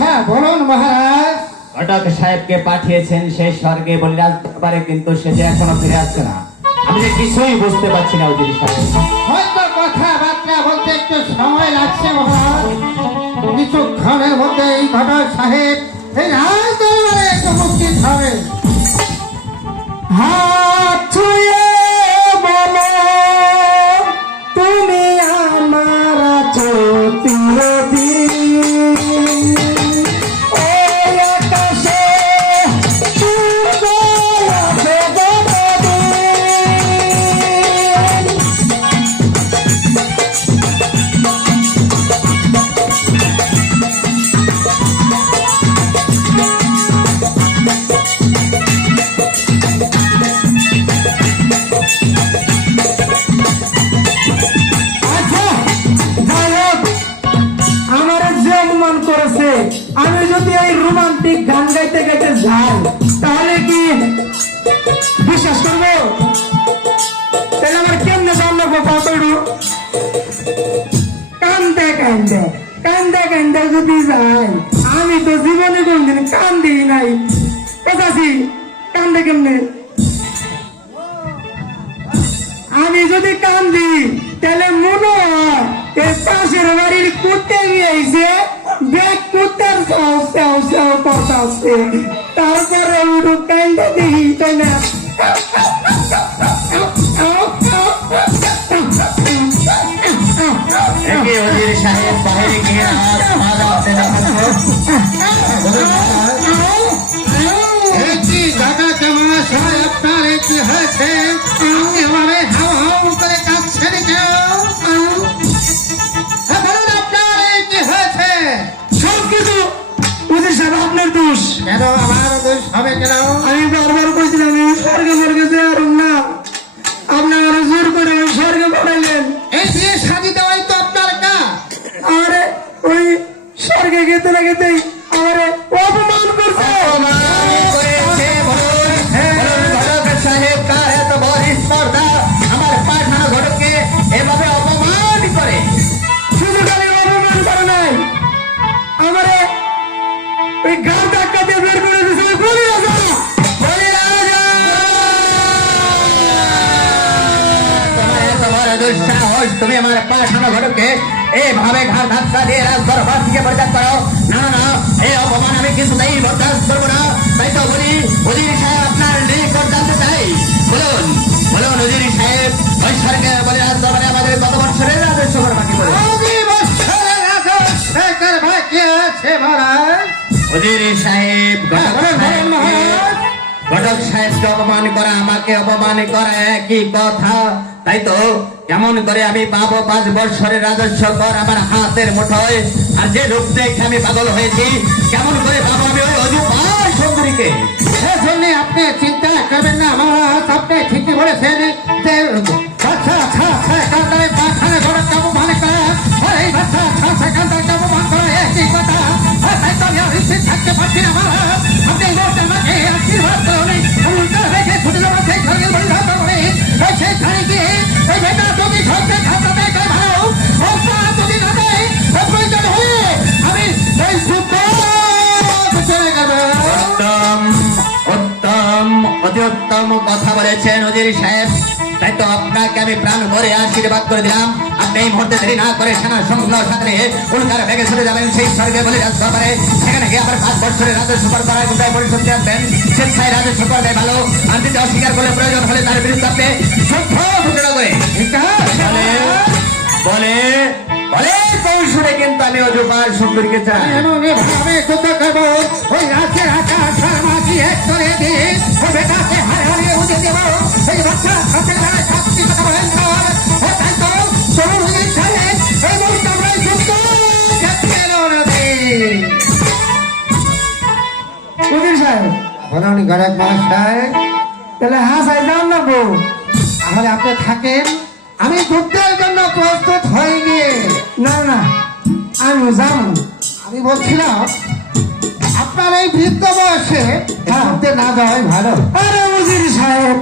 হ্যাঁ বলুন মহারাজ। ঘটক সাহেবকে পাঠিয়েছেন সে স্বর্গে বলিরাজ দরবারে কিন্তু সে যে এখনও ফিরে আসছে না। আমি যে কিছুই বুঝতে পারছি না উজির সাহেব। হয়তো কথাবার্তা বলতে একটু সময় লাগছে মহারাজ। কিছুক্ষণের মধ্যে এই ঘটক সাহেব এই রাজ দরবারে উপস্থিত হবে। হাত রোমান্টিক গান গাইতে গাইতে যাই, তাহলে কি বিশ্বাস করব? তাহলে আমার কেমনে জানলো কতটু কান্দে কান্দে কান্দে কান্দে যদি যাই, আমি তো জীবনে কোনদিন কান্দি নাই। কোথাছি, কান্দে কেমনে? আমি যদি কান্দি, তাহলে মনে হয় পাশের বাড়ির কুত্তে গিয়েছে ব্যাগ কুত্তার সাও সাও সাও করতেছে তারপরে উঠু কান্দে দেখি তাই না একে উজির সাহেব বাইরে গিয়ে হাত পা দাঁড়াতে এই কেন আমার দোষ হবে কেন? আমি বারবার কইছিলাম আমি স্বর্গে স্বর্গে যে আর না। আপনি জোর করে ওই স্বর্গে পাঠাইলেন। এই বিয়ে শাদি দেওয়াই তো আপনার কাজ আরে ওই স্বর্গে গেতে না গেতেই আমারে অপমান করছে। করেছে বলুন বলুন ঘটক সাহেব কার এত বড় স্পর্ধা আমার পাঠানো ঘটককে এভাবে অপমান করে। শুধু খালি অপমান করে নাই আমারে ওই গান ধাক্কা দিয়ে তুমি আমার পাঠানো ঘটককে এইভাবে ঘাট ধাক্কা দিয়ে রাজ দরবার থেকে পরিত্যাগ করো। না না এই অপমান আমি কিছুতেই বরদাস্ত করব না। তাই তো বলি উজির সাহেব আপনার নিকট জানতে চাই। বলুন বলুন উজির সাহেব ওই সরকার বলে রাজ আমাদের কত বছরের রাজস্ব কর বাকি বলে আদি বৎসরের রাজা শেখর ভাই কি আছে মহারাজ। উজির সাহেব ঘটক সাহেবকে অপমান করা, আমাকে অপমান করা একই কথা? তাই তো কেমন করে আমি পাবো পাঁচ বছরের রাজস্ব কর আমার হাতের মুঠোয়। আর যে রূপ দেখে আমি পাগল হয়েছি, কেমন করে পাবো আমি ওই অজুপার সুন্দরীকে? সেজন্য আপনি চিন্তা করবেন না মহারাজ আপনি ঠিকই বলেছেন যে বাচ্চা আচ্ছা সেখানটারে পাখানে ধরে কাবু মানে উত্তম কথা বলেছেন নজির সাহেব। তাই তো আপনাকে আমি প্রাণ ভরে আশীর্বাদ করে দিলাম। আপনি এই মুহূর্তে দেরি না করে সেনা সংঘ সাথে উল্কার চলে যাবেন। সেই স্বর্গে বলে সেখানে গিয়ে আবার পাঁচ বছরের কর করার গুটায় পরিশোধ দিয়ে আসবেন স্বেচ্ছায় রাজস্ব কর দেয় ভালো। অস্বীকার করলে প্রয়োজন হলে তার বিরুদ্ধে আপনি ঘোষণা করে। বলে বলে কৌশলে কিন্তু আমি অজুপার সুন্দরীকে চাই। ভাবে যুদ্ধ করব। ওই রাজ্যের আকাশ মাঝি এক করে দিয়ে বেটাকে হারিয়ে উঠে দেব ওই বাচ্চা সাথে লড়াই কথা বলেন তাই তো চলুন হুজুর সাহেব এই মুহূর্তে আমরা এই যুদ্ধ দেখতে রওনা দিই উজির সাহেব। বলুন গরক মহাশয়। তাহলে হাসাই যান না গো তাহলে আপনি থাকেন। আমি যুদ্ধের জন্য প্রস্তুত হইনি। না না আমি যাব। আমি বলছিলাম আপনার এই বৃদ্ধ বয়সে যুদ্ধে না যাওয়াই ভালো। আরে উজির সাহেব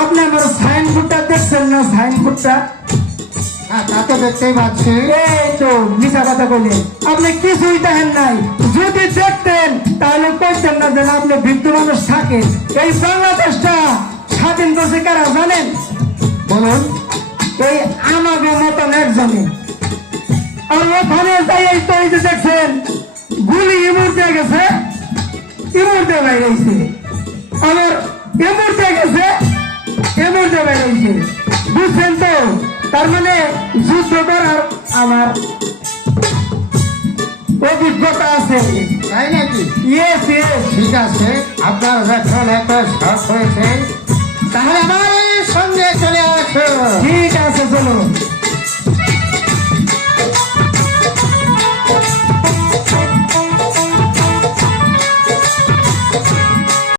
আপনি আমার সাইনবোর্ডটা দেখছেন না? সাইনবোর্ডটা? হ্যাঁ তা তো দেখতেই পাচ্ছি। এই তো মিশা কথা বলে আপনি কিছুই দেখেন নাই। যদি দেখতেন তাহলে কইতেন না যে আপনি বৃদ্ধ মানুষ থাকেন। এই বাংলাদেশটা স্বাধীন করছে কারা জানেন? বলুন। এই আমাকে মতন একজনে। আর ওখানে যাই এই তো দেখছেন গুলি ইমুরতে গেছে ইমুরতে বাইরেছে আবার এমুরতে গেছে এমুরতে বাইরেছে বুঝছেন তো? তার মানে যুদ্ধ করার আমার অভিজ্ঞতা আছে। তাই নাকি? ইয়েস ইয়েস ঠিক আছে আপনার যখন এত শখ হয়েছে। তাহলে আমার সঙ্গে চলে আসো ঠিক আছে চলো